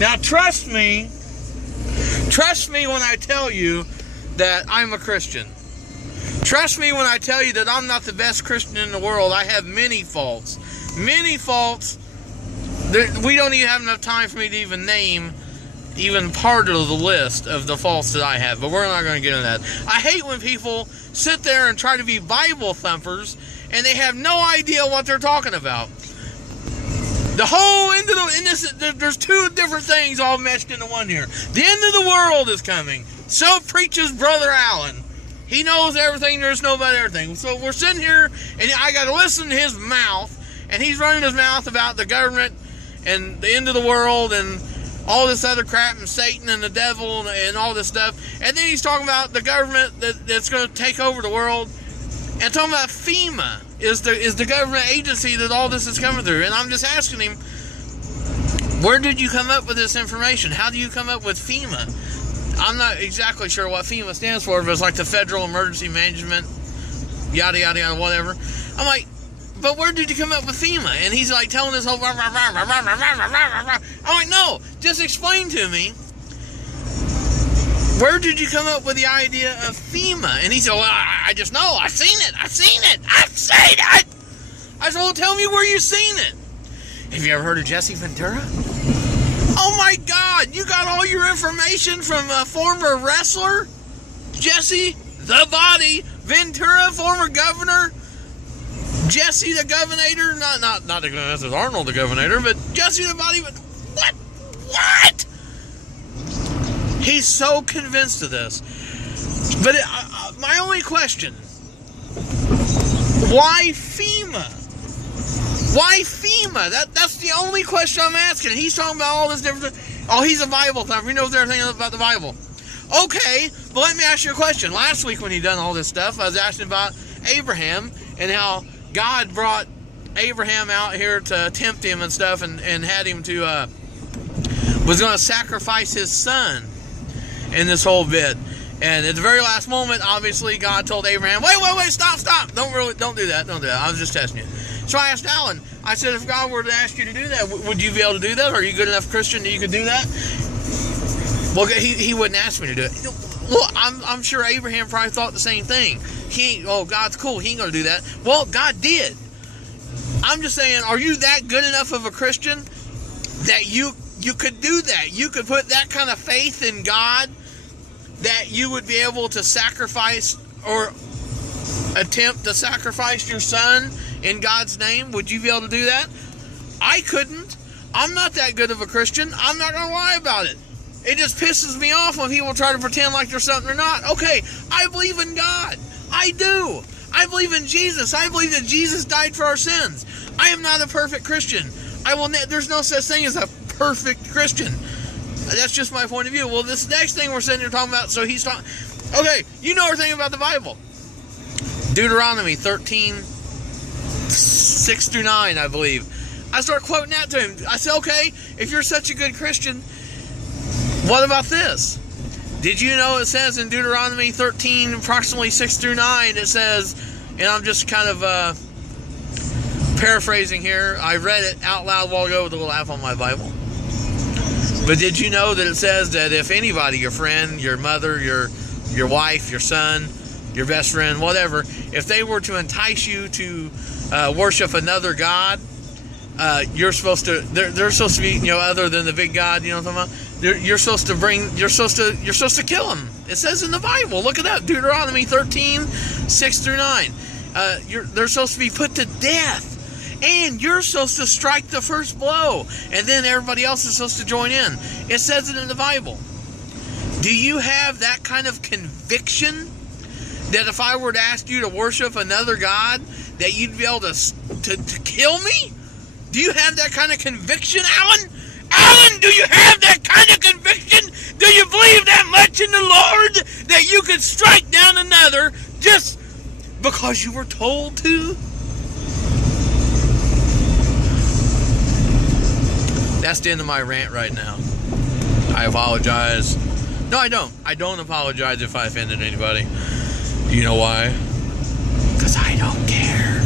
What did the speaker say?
Now trust me when I tell you that I'm a Christian. Trust me when I tell you that I'm not the best Christian in the world. I have many faults. Many faults. We don't even have enough time for me to even name even part of the list of the faults that I have. But we're not going to get into that. I hate when people sit there and try to be Bible thumpers and they have no idea what they're talking about. The whole end of there's two different things all meshed into one here. The end of the world is coming. So preaches Brother Allen. He knows everything. There's no about everything. So we're sitting here, and I got to listen to his mouth, and he's running his mouth about the government and the end of the world and all this other crap and Satan and the devil and all this stuff. And then he's talking about the government that's going to take over the world, and talking about FEMA is the government agency that all this is coming through. And I'm just asking him, where did you come up with this information? How do you come up with FEMA? I'm not exactly sure what FEMA stands for, but it's like the Federal Emergency Management, yada, yada, yada, whatever. I'm like, but where did you come up with FEMA? And he's like telling this whole... I'm like, no, just explain to me, where did you come up with the idea of FEMA? And he said, well, I just know. I've seen it. I said, well, tell me where you've seen it. Have you ever heard of Jesse Ventura? Oh my God, you got all your information from a former wrestler? Jesse the Body Ventura, former governor? Jesse the Governator? Not the governor, that's Arnold the Governator, but Jesse the Body. What? He's so convinced of this. But my only question, why FEMA? Why FEMA? That's the only question I'm asking. He's talking about all this different... Oh, he's a Bible thumper. He knows everything about the Bible. Okay, but let me ask you a question. Last week when he done all this stuff, I was asking about Abraham and how God brought Abraham out here to tempt him and stuff, and had him to... was going to sacrifice his son in this whole bit. And at the very last moment, obviously, God told Abraham, wait, stop. Don't do that. I was just testing you. So I asked Alan, I said, if God were to ask you to do that, would you be able to do that? Are you good enough Christian that you could do that? Well, he wouldn't ask me to do it. Well, I'm sure Abraham probably thought the same thing. God's cool. He ain't going to do that. Well, God did. I'm just saying, are you that good enough of a Christian that you could do that? You could put that kind of faith in God that you would be able to sacrifice or attempt to sacrifice your son in God's name? Would you be able to do that? I couldn't. I'm not that good of a Christian. I'm not going to lie about it. It just pisses me off when people try to pretend like there's something or not. Okay, I believe in God. I do. I believe in Jesus. I believe that Jesus died for our sins. I am not a perfect Christian. There's no such thing as a perfect Christian. That's just my point of view. Well, this next thing we're sitting here talking about, so he's talking... Okay, you know everything about the Bible. Deuteronomy 13:6-9, I believe. I start quoting that to him. I said, okay, if you're such a good Christian, what about this? Did you know it says in Deuteronomy 13, approximately 6-9, it says, and I'm just kind of paraphrasing here. I read it out loud a while ago with a little app on my Bible. But did you know that it says that if anybody, your friend, your mother, your wife, your son, your best friend, whatever, if they were to entice you to worship another god, you're supposed to... They're supposed to be, other than the big God. You know what I'm talking about? You're supposed to kill them. It says in the Bible. Look it up. Deuteronomy 13:6-9. They're supposed to be put to death. And you're supposed to strike the first blow. And then everybody else is supposed to join in. It says it in the Bible. Do you have that kind of conviction that if I were to ask you to worship another God, that you'd be able to kill me? Do you have that kind of conviction, Alan? Alan, do you have that kind of conviction? Do you believe that much in the Lord that you could strike down another just because you were told to? That's the end of my rant right now. I apologize. No, I don't. I don't apologize if I offended anybody. You know why? Because I don't care.